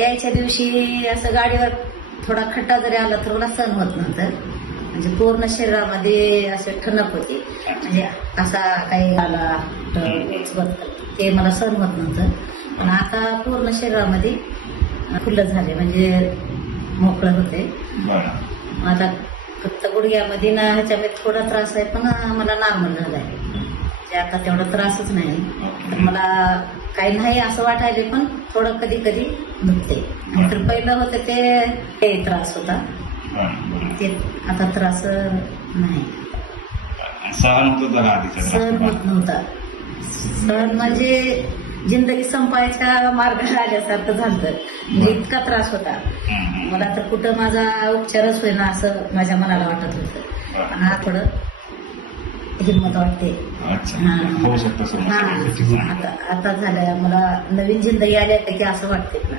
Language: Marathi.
यायच्या दिवशी असं गाडीवर थोडा खड्डा जरी आला तर मला सहन होत नव्हतं. म्हणजे पूर्ण शरीरामध्ये असे ठणक होते. म्हणजे असा काही आला तर ते मला सहन होत नव्हतं. पण आता पूर्ण शरीरामध्ये खुल्लं झाले, म्हणजे मोकळं होते. आता फक्त गुडघ्यामध्ये ना ह्याच्यामध्ये थोडा त्रास आहे, पण मला नॉर्मल झालाय. म्हणजे आता तेवढा त्रासच नाही. तर मला काही नाही असं वाटायले, पण थोडं कधी कधी दुखते. तर पहिलं होतं ते त्रास होता, ते आता त्रास नाही. सहन होत नव्हता. सहन म्हणजे जिंदगी संपायच्या मार्गाला आल्यासारखं झालं. म्हणजे इतका त्रास होता मला, तर कुठं माझा उपचारच होईना असं माझ्या मनाला वाटत होतं. पण हा थोडं हिंमत वाटते. आता झालं, मला नवीन जिंदगी आल्या की असं वाटते ना.